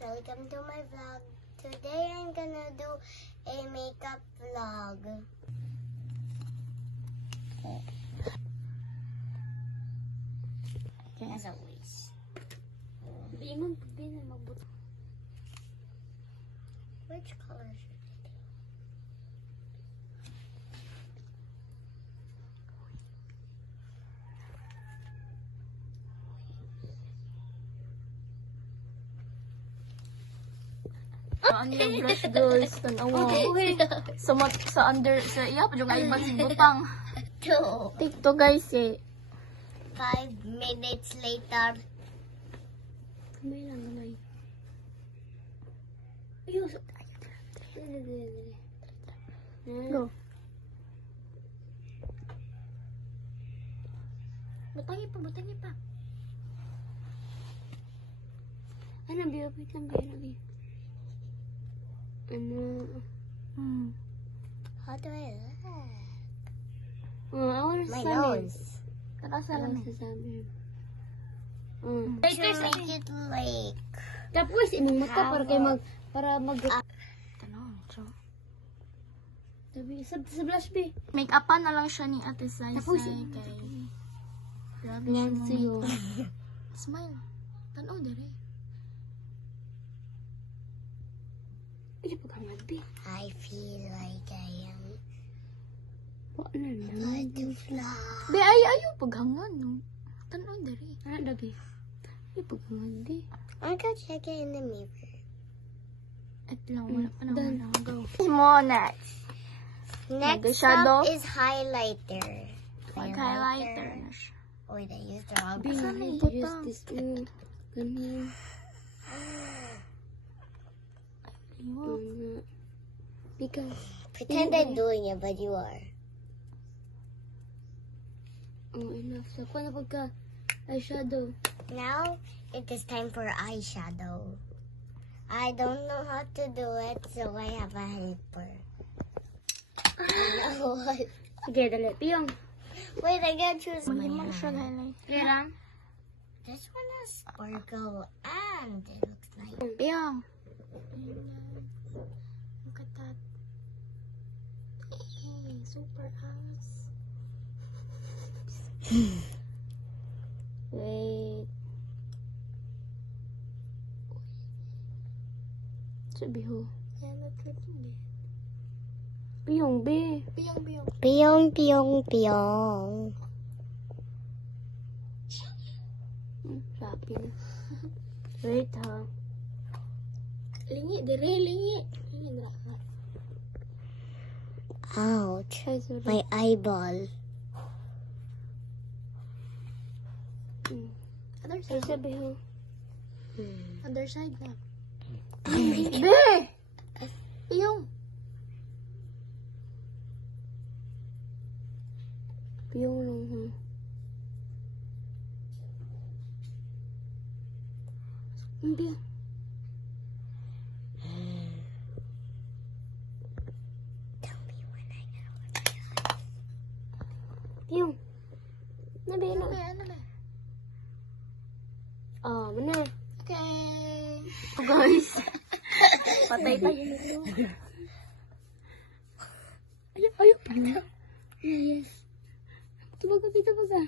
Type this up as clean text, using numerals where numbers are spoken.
welcome to my vlog. Today I'm gonna do a makeup vlog. As always. Which color should I do? Ano yung blush, guys? Tanawa. Sa under, sa iya pa yung ay butang. TikTok, guys, eh. 5 minutes later. Kamay lang, kamay. Ayun. Go. Butangi pa. Ano, biyo, wait lang, biyo. How do I look? I wanna My sabi. nose. Karasa lang sasabi. To make it like. Tapos, imong mata para mag Tanong, so. Sabi, sa blush, be. Make-upan na lang siya ni Ate Sai. Tapos, grabe siya mo make-up. Smile. Tanaw, dere. Pwede pagkangad, be. I feel like I am Ano butterfly. Be, ayaw paghangad, no? Tanaw, dere. Ano, be? Ayaw paghangad, be. I'm gonna check it in the mirror. At lang, wala pa naman. Go. Mo, next. Next Shadow? up is highlighter. Mag-highlighter na siya. Wait, I used the wrong Be, color. I use this one. Ganyan. Because Pretend I'm doing it, but you are. enough. So, kung na pagka eyeshadow. Now it is time for eyeshadow. I don't know how to do it, so I have a helper. Sige, dali. Piyong. Wait, I gotta choose my Mag-imang siya hand. highlight. Kira? This one has sparkle and it looks like. Piyong. Look at that. Hey, super ass. Wait. Sabi ho. Piyong, be. Piyong. Piyong, piyong, piyong. Sabi na. Wait, ha. Lingi, dire, lingi. Lingi, dira. Ouch. Ay, sorry. My eyeball. Other side. Ay, sabi ho. Other side na. Be! Be! Piyong. Piyong lang, ha. Hindi. Tell me when I know. Piyong. Nabi, ano? Ano? Mana? Okay. Guys. Patay tayo nito. Ayaw. Yes. Tubag ka. Tubag ka.